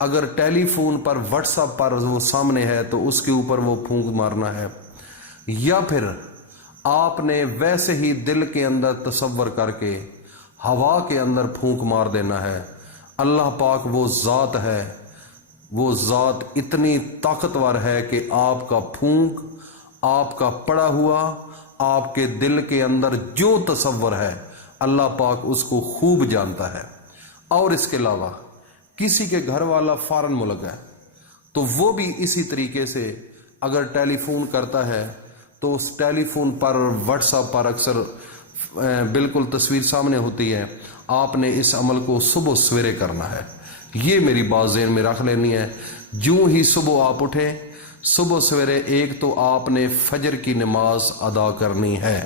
اگر ٹیلی فون پر what's app پر وہ سامنے ہے تو اس کے اوپر وہ پھونک مارنا ہے، یا پھر آپ نے ویسے ہی دل کے اندر تصور کر کے ہوا کے اندر پھونک مار دینا ہے۔ اللہ پاک وہ ذات ہے، وہ ذات اتنی طاقتور ہے کہ آپ کا پھونک، آپ کا پڑا ہوا، آپ کے دل کے اندر جو تصور ہے اللہ پاک اس کو خوب جانتا ہے۔ اور اس کے علاوہ کسی کے گھر والا فارن ملک ہے تو وہ بھی اسی طریقے سے اگر ٹیلی فون کرتا ہے تو اس ٹیلی فون پر واٹس ایپ پر اکثر بالکل تصویر سامنے ہوتی ہے، آپ نے اس عمل کو صبح سویرے کرنا ہے۔ یہ میری بات ذہن میں رکھ لینی ہے۔ جو ہی صبح آپ اٹھیں، صبح سویرے ایک تو آپ نے فجر کی نماز ادا کرنی ہے،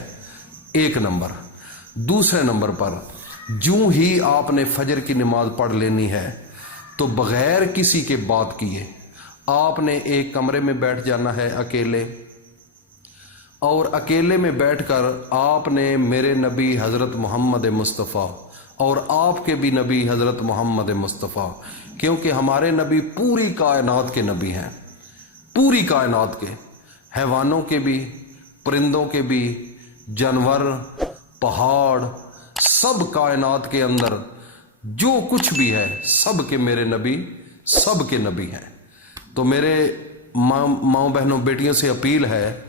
ایک نمبر۔ دوسرے نمبر پر جو ہی آپ نے فجر کی نماز پڑھ لینی ہے تو بغیر کسی کے بات کیے آپ نے ایک کمرے میں بیٹھ جانا ہے اکیلے، اور اکیلے میں بیٹھ کر آپ نے میرے نبی حضرت محمد مصطفیٰ اور آپ کے بھی نبی حضرت محمد مصطفیٰ، کیونکہ ہمارے نبی پوری کائنات کے نبی ہیں، پوری کائنات کے، حیوانوں کے بھی، پرندوں کے بھی، جانور، پہاڑ، سب کائنات کے اندر جو کچھ بھی ہے سب کے میرے نبی، سب کے نبی ہیں۔ تو میرے ماں بہنوں بیٹیوں سے اپیل ہے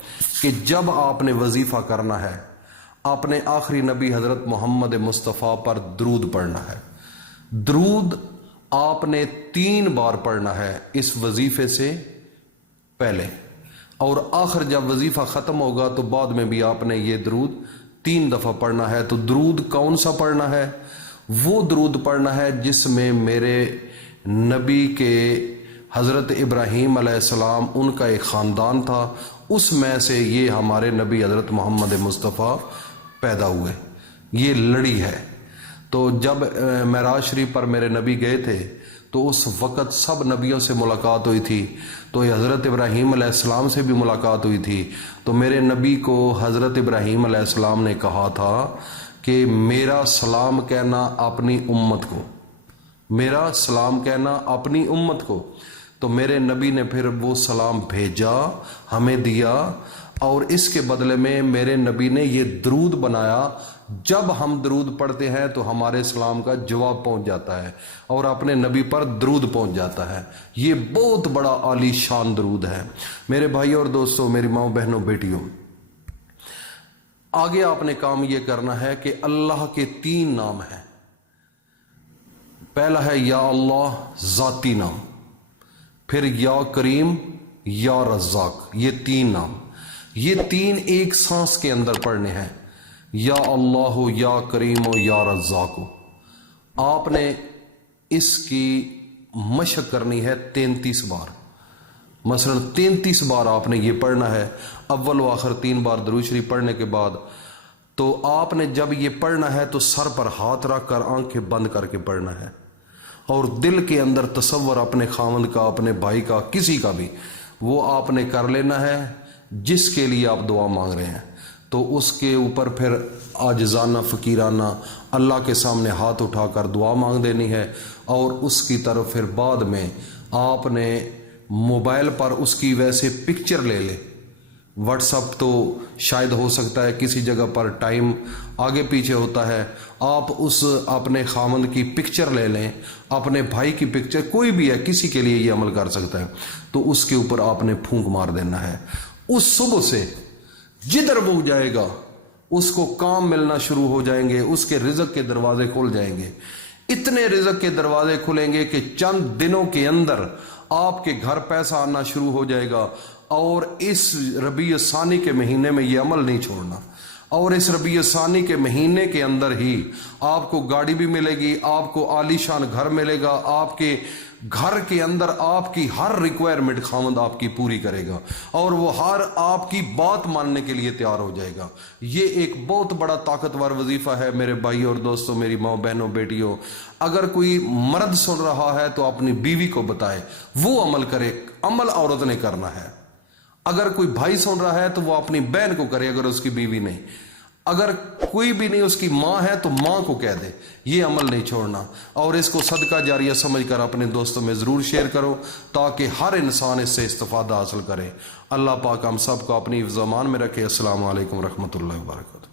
کہ جب آپ نے وظیفہ کرنا ہے اپنے آخری نبی حضرت محمد مصطفیٰ پر درود پڑھنا ہے۔ درود آپ نے 3 بار پڑھنا ہے اس وظیفے سے پہلے، اور آخر جب وظیفہ ختم ہوگا تو بعد میں بھی آپ نے یہ درود 3 دفعہ پڑھنا ہے۔ تو درود کون سا پڑھنا ہے؟ وہ درود پڑھنا ہے جس میں میرے نبی کے حضرت ابراہیم علیہ السلام ان کا ایک خاندان تھا، اس میں سے یہ ہمارے نبی حضرت محمد مصطفیٰ پیدا ہوئے، یہ لڑی ہے۔ تو جب معراج شریف پر میرے نبی گئے تھے تو اس وقت سب نبیوں سے ملاقات ہوئی تھی، تو حضرت ابراہیم علیہ السلام سے بھی ملاقات ہوئی تھی۔ تو میرے نبی کو حضرت ابراہیم علیہ السلام نے کہا تھا کہ میرا سلام کہنا اپنی امت کو، میرا سلام کہنا اپنی امت کو۔ تو میرے نبی نے پھر وہ سلام بھیجا، ہمیں دیا، اور اس کے بدلے میں میرے نبی نے یہ درود بنایا۔ جب ہم درود پڑھتے ہیں تو ہمارے سلام کا جواب پہنچ جاتا ہے اور اپنے نبی پر درود پہنچ جاتا ہے۔ یہ بہت بڑا عالی شان درود ہے۔ میرے بھائی اور دوستوں، میری ماں بہنوں بیٹیوں، آگے آپ نے کام یہ کرنا ہے کہ اللہ کے 3 نام ہیں۔ پہلا ہے یا اللہ، ذاتی نام، پھر یا کریم، یا رزاق، یہ 3 نام، یہ 3 ایک سانس کے اندر پڑھنے ہیں، یا اللہ، یا کریم، یا رزاق۔ آپ نے اس کی مشق کرنی ہے 33 بار، مثلا 33 بار آپ نے یہ پڑھنا ہے، اول و آخر 3 بار درود شریف پڑھنے کے بعد۔ تو آپ نے جب یہ پڑھنا ہے تو سر پر ہاتھ رکھ کر آنکھیں بند کر کے پڑھنا ہے، اور دل کے اندر تصور اپنے خاوند کا، اپنے بھائی کا، کسی کا بھی، وہ آپ نے کر لینا ہے جس کے لیے آپ دعا مانگ رہے ہیں۔ تو اس کے اوپر پھر عاجزانہ، فقیرانہ اللہ کے سامنے ہاتھ اٹھا کر دعا مانگ دینی ہے، اور اس کی طرف پھر بعد میں آپ نے موبائل پر اس کی ویسے پکچر لے لے۔ واٹس ایپ تو شاید ہو سکتا ہے کسی جگہ پر ٹائم آگے پیچھے ہوتا ہے، آپ اس اپنے خاوند کی پکچر لے لیں، اپنے بھائی کی پکچر، کوئی بھی ہے، کسی کے لیے یہ عمل کر سکتا ہے، تو اس کے اوپر آپ نے پھونک مار دینا ہے۔ اس صبح سے جدھر وہ جائے گا اس کو کام ملنا شروع ہو جائیں گے، اس کے رزق کے دروازے کھل جائیں گے، اتنے رزق کے دروازے کھلیں گے کہ چند دنوں کے اندر آپ کے گھر پیسہ آنا شروع ہو جائے گا۔ اور اس ربیع ثانی کے مہینے میں یہ عمل نہیں چھوڑنا، اور اس ربیع ثانی کے مہینے کے اندر ہی آپ کو گاڑی بھی ملے گی، آپ کو عالی شان گھر ملے گا، آپ کے گھر کے اندر آپ کی ہر ریکوائرمنٹ خاوند آپ کی پوری کرے گا، اور وہ ہر آپ کی بات ماننے کے لیے تیار ہو جائے گا۔ یہ ایک بہت بڑا طاقتور وظیفہ ہے میرے بھائی اور دوستوں، میری ماں بہنوں بیٹیوں۔ اگر کوئی مرد سن رہا ہے تو اپنی بیوی کو بتائے، وہ عمل کرے، عمل عورت نے کرنا ہے۔ اگر کوئی بھائی سن رہا ہے تو وہ اپنی بہن کو کرے اگر اس کی بیوی نہیں۔ اگر کوئی بھی نہیں اس کی ماں ہے تو ماں کو کہہ دے، یہ عمل نہیں چھوڑنا، اور اس کو صدقہ جاریہ سمجھ کر اپنے دوستوں میں ضرور شیئر کرو تاکہ ہر انسان اس سے استفادہ حاصل کرے۔ اللہ پاک ہم سب کو اپنی حفظ و امان میں رکھے۔ السلام علیکم ورحمۃ اللہ وبرکاتہ۔